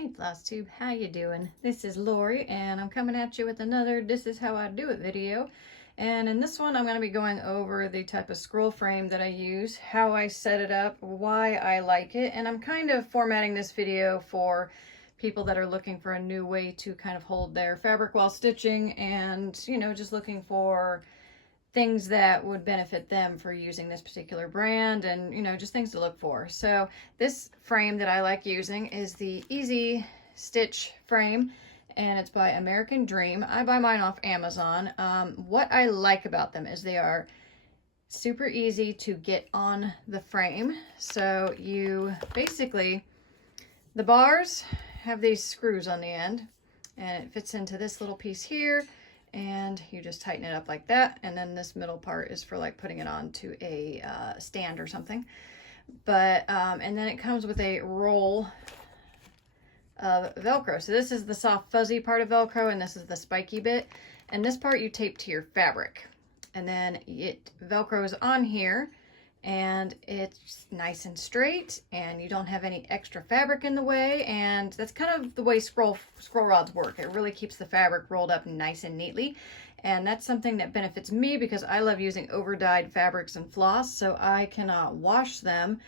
Hey Flosstube, how you doing? This is Lori and I'm coming at you with another This Is How I Do It video. And in this one I'm going to be going over the type of scroll frame that I use, how I set it up, why I like it, and I'm kind of formatting this video for people that are looking for a new way to kind of hold their fabric while stitching and, you know, just looking for things that would benefit them for using this particular brand and, you know, just things to look for. So this frame that I like using is the Easy Stitch frame, and it's by American Dream. I buy mine off Amazon. What I like about them is they are super easy to get on the frame. So you basically, the bars have these screws on the end and it fits into this little piece here, and you just tighten it up like that, and then this middle part is for like putting it onto a stand or something. But and then it comes with a roll of Velcro. So this is the soft fuzzy part of Velcro and this is the spiky bit, and this part you tape to your fabric, and then it Velcros on here and it's nice and straight and you don't have any extra fabric in the way, and that's kind of the way scroll rods work. It really keeps the fabric rolled up nice and neatly, and that's something that benefits me because I love using over dyed fabrics and floss, so I cannot wash them.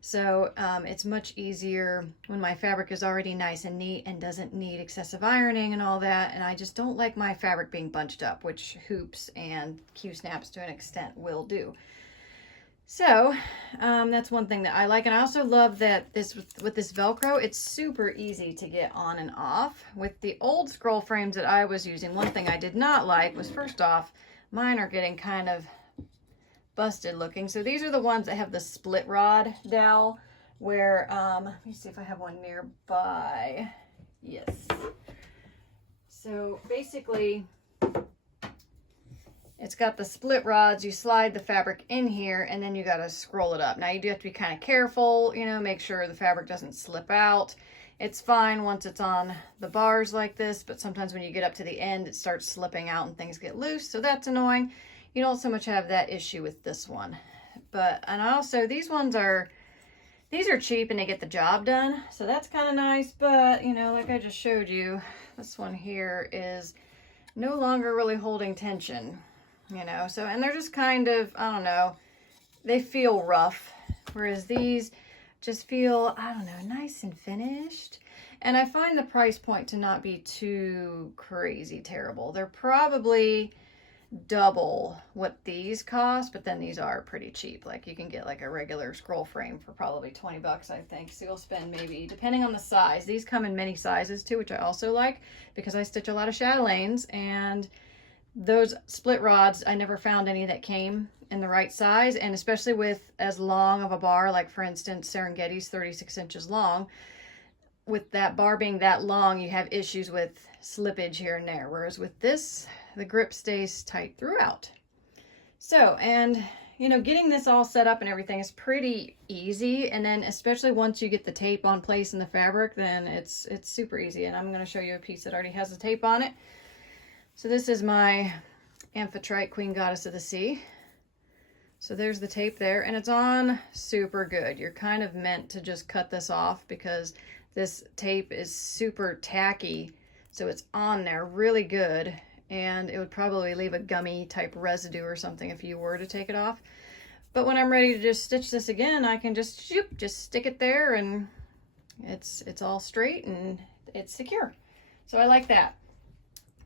So it's much easier when my fabric is already nice and neat and doesn't need excessive ironing and all that, and I just don't like my fabric being bunched up, which hoops and Q-snaps to an extent will do. So that's one thing that I like, and I also love that this with this Velcro, it's super easy to get on and off. With the old scroll frames that I was using, one thing I did not like was, first off, mine are getting kind of busted looking. So these are the ones that have the split rod dowel, where let me see if I have one nearby. Yes. So basically, it's got the split rods. You slide the fabric in here and then you got to scroll it up. Now you do have to be kind of careful, you know, make sure the fabric doesn't slip out. It's fine once it's on the bars like this, but sometimes when you get up to the end, it starts slipping out and things get loose. So that's annoying. You don't so much have that issue with this one. But, and also these are cheap and they get the job done. So that's kind of nice. But, you know, like I just showed you, this one here is no longer really holding tension. You know, so, and they're just kind of, I don't know, they feel rough, whereas these just feel, I don't know, nice and finished. And I find the price point to not be too crazy terrible. They're probably double what these cost, but then these are pretty cheap. Like you can get like a regular scroll frame for probably 20 bucks, I think. So you'll spend maybe, depending on the size. These come in many sizes too, which I also like because I stitch a lot of chatelaines, and those split rods, I never found any that came in the right size, and especially with as long of a bar, like for instance, Serengeti's 36 inches long. With that bar being that long, you have issues with slippage here and there, whereas with this, the grip stays tight throughout. So, and you know, getting this all set up and everything is pretty easy, and then especially once you get the tape on place in the fabric, then it's super easy. And I'm going to show you a piece that already has the tape on it. So this is my Amphitrite Queen Goddess of the Sea. So there's the tape there, and it's on super good. You're kind of meant to just cut this off because this tape is super tacky. So it's on there really good, and it would probably leave a gummy type residue or something if you were to take it off. But when I'm ready to just stitch this again, I can just stick it there, and it's all straight and it's secure. So I like that.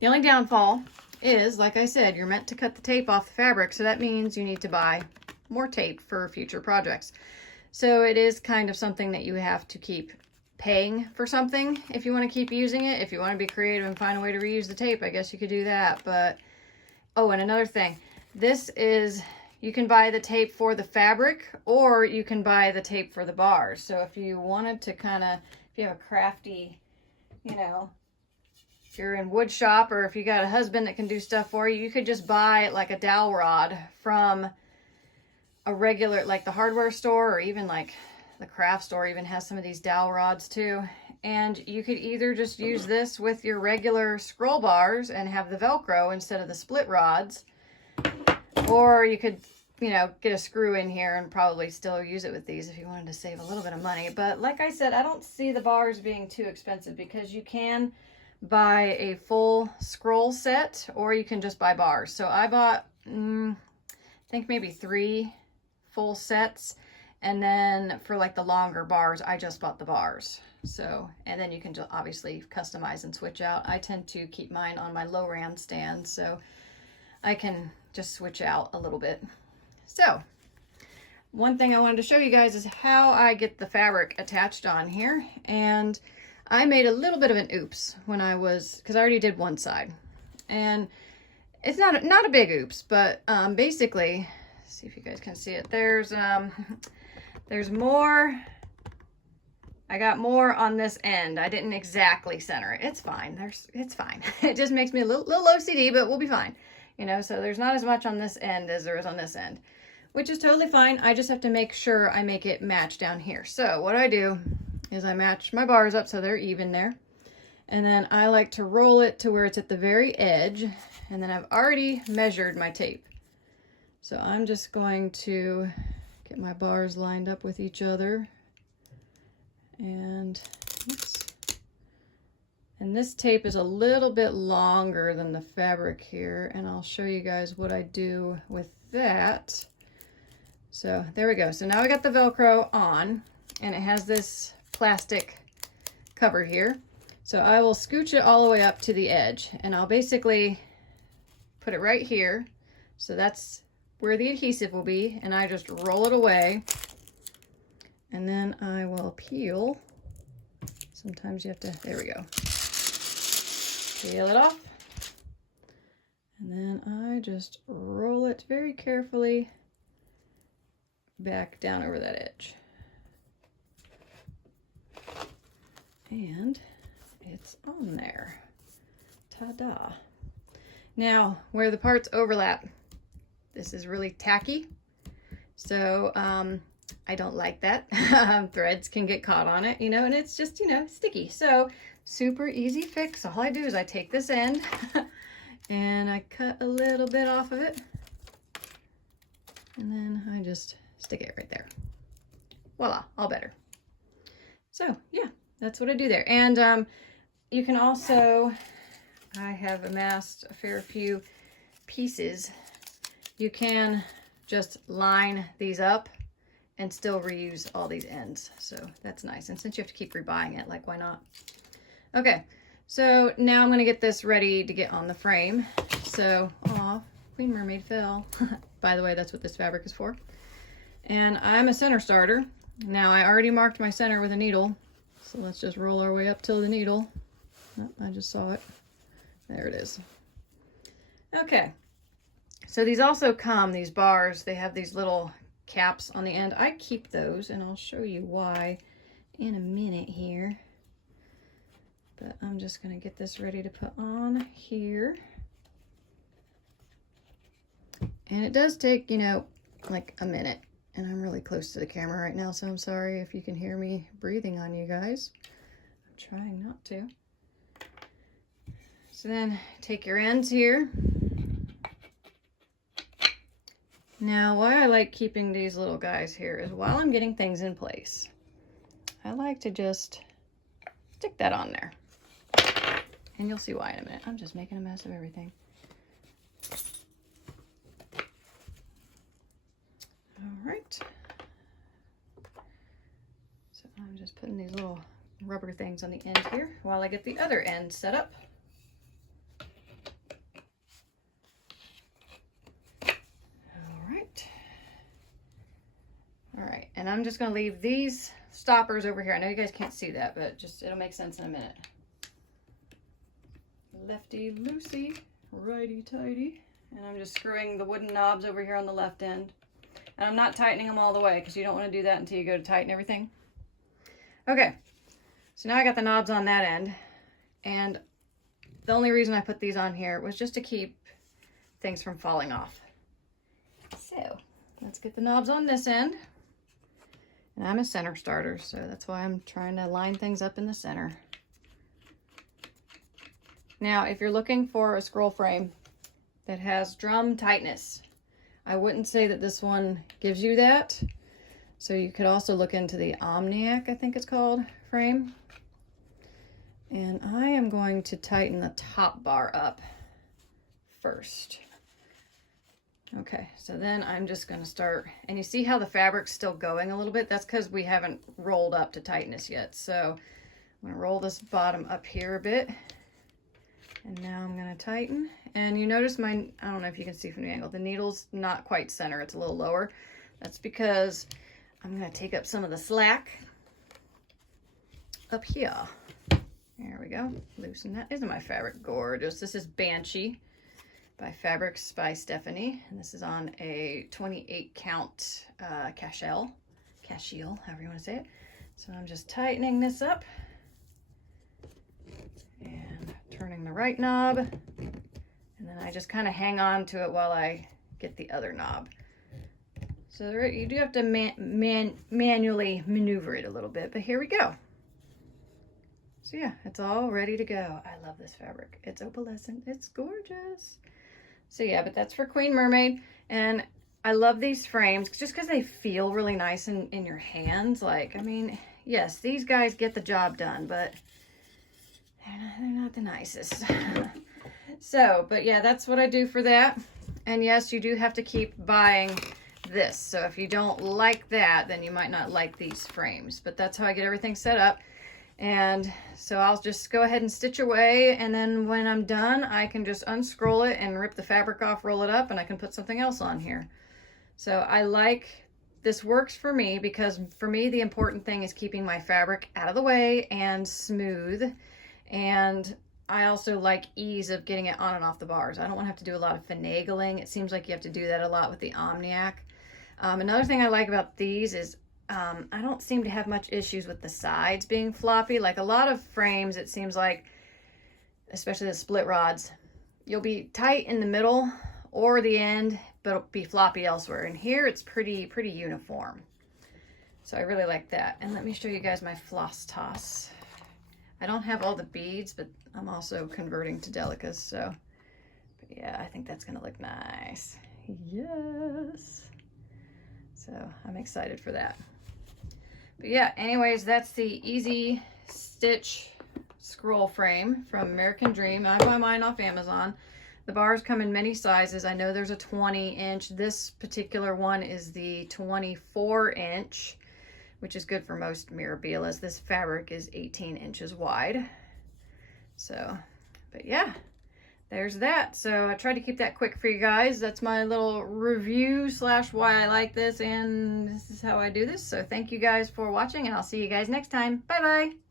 The only downfall is, like I said, you're meant to cut the tape off the fabric, so that means you need to buy more tape for future projects. So it is kind of something that you have to keep paying for something if you want to keep using it. If you want to be creative and find a way to reuse the tape, I guess you could do that. But, oh, and another thing, this is, you can buy the tape for the fabric or you can buy the tape for the bars. So if you wanted to kind of, if you have a crafty, you know, you're in wood shop, or if you got a husband that can do stuff for you, you could just buy like a dowel rod from a regular, like the hardware store, or even like the craft store even has some of these dowel rods too. And you could either just use this with your regular scroll bars and have the Velcro instead of the split rods, or you could you know, get a screw in here and probably still use it with these if you wanted to save a little bit of money. But like I said, I don't see the bars being too expensive because you can buy a full scroll set or you can just buy bars. So I bought, I think maybe 3 full sets. And then for like the longer bars, I just bought the bars. So, and then you can just obviously customize and switch out. I tend to keep mine on my low ran stand, so I can just switch out a little bit. So, one thing I wanted to show you guys is how I get the fabric attached on here. And I made a little bit of an oops when I was, because I already did one side. And it's not a big oops, but basically, see if you guys can see it. There's more. I got more on this end. I didn't exactly center it. It's fine. It's fine. It just makes me a little OCD, but we'll be fine. You know, so there's not as much on this end as there is on this end, which is totally fine. I just have to make sure I make it match down here. So what I do is I match my bars up so they're even there. And then I like to roll it to where it's at the very edge. And then I've already measured my tape. So I'm just going to get my bars lined up with each other. And oops. And this tape is a little bit longer than the fabric here, and I'll show you guys what I do with that. So there we go. So now I got the Velcro on, and it has this plastic cover here. So I will scooch it all the way up to the edge, and I'll basically put it right here. So that's where the adhesive will be, and I just roll it away. And then I will peel. Sometimes you have to, there we go. Peel it off. And then I just roll it very carefully back down over that edge. And it's on there. Ta-da. Now, where the parts overlap, this is really tacky. So, I don't like that. Threads can get caught on it, you know, and it's just, you know, sticky. So super easy fix. All I do is I take this end and I cut a little bit off of it. And then I just stick it right there. Voila, all better. So yeah, that's what I do there. And you can also, I have amassed a fair few pieces. You can just line these up and still reuse all these ends. So that's nice. And since you have to keep rebuying it, like why not? Okay, so now I'm gonna get this ready to get on the frame. So, aw, Queen Mermaid fell. By the way, that's what this fabric is for. And I'm a center starter. Now I already marked my center with a needle. So let's just roll our way up till the needle. Oh, I just saw it. There it is. Okay, so these also come, these bars, they have these little caps on the end. I keep those, and I'll show you why in a minute here. But I'm just going to get this ready to put on here. And it does take, you know, like a minute. And I'm really close to the camera right now, so I'm sorry if you can hear me breathing on you guys. I'm trying not to. So then take your ends here. Now, why I like keeping these little guys here is while I'm getting things in place, I like to just stick that on there. And you'll see why in a minute. I'm just making a mess of everything. All right. So I'm just putting these little rubber things on the end here while I get the other end set up. All right, and I'm just gonna leave these stoppers over here. I know you guys can't see that, but just it'll make sense in a minute. Lefty loosey, righty tighty. And I'm just screwing the wooden knobs over here on the left end. And I'm not tightening them all the way because you don't want to do that until you go to tighten everything. Okay, so now I got the knobs on that end. And the only reason I put these on here was just to keep things from falling off. So let's get the knobs on this end. And I'm a center starter, so that's why I'm trying to line things up in the center. Now, if you're looking for a scroll frame that has drum tightness, I wouldn't say that this one gives you that. So you could also look into the Omniac, I think it's called, frame. And I am going to tighten the top bar up first. Okay, so then I'm just going to start, and you see how the fabric's still going a little bit? That's because we haven't rolled up to tightness yet. So I'm going to roll this bottom up here a bit. And now I'm going to tighten. And you notice I don't know if you can see from the angle, the needle's not quite center, it's a little lower. That's because I'm going to take up some of the slack up here. There we go. Loosen that. Isn't my fabric gorgeous? This is Banshee by Fabrics by Stephanie. And this is on a 28 count cashel, however you want to say it. So I'm just tightening this up and turning the right knob. And then I just kind of hang on to it while I get the other knob. So you do have to manually maneuver it a little bit, but here we go. So yeah, it's all ready to go. I love this fabric. It's opalescent. It's gorgeous. So yeah, but that's for Queen Mermaid. And I love these frames just because they feel really nice in your hands. Like, I mean, yes, these guys get the job done, but they're not the nicest. So, but yeah, that's what I do for that. And yes, you do have to keep buying this. So if you don't like that, then you might not like these frames. But that's how I get everything set up. And so I'll just go ahead and stitch away, and then when I'm done, I can just unscroll it and rip the fabric off, roll it up, and I can put something else on here. So I like, this works for me because for me, the important thing is keeping my fabric out of the way and smooth. And I also like ease of getting it on and off the bars. I don't want to have to do a lot of finagling. It seems like you have to do that a lot with the Omniac. Another thing I like about these is I don't seem to have much issues with the sides being floppy. Like a lot of frames, it seems like, especially the split rods, you'll be tight in the middle or the end, but it'll be floppy elsewhere. And here it's pretty uniform. So I really like that. And let me show you guys my floss toss. I don't have all the beads, but I'm also converting to delicas. So, but yeah, I think that's gonna look nice. Yes. So I'm excited for that. But yeah, anyways, that's the Easy Stitch scroll frame from American Dream. I buy mine off Amazon. The bars come in many sizes. I know there's a 20-inch. This particular one is the 24-inch, which is good for most Mirabillas. This fabric is 18 inches wide. So, but yeah, there's that. So I tried to keep that quick for you guys. That's my little review / why I like this, and this is how I do this. So thank you guys for watching, and I'll see you guys next time. Bye bye.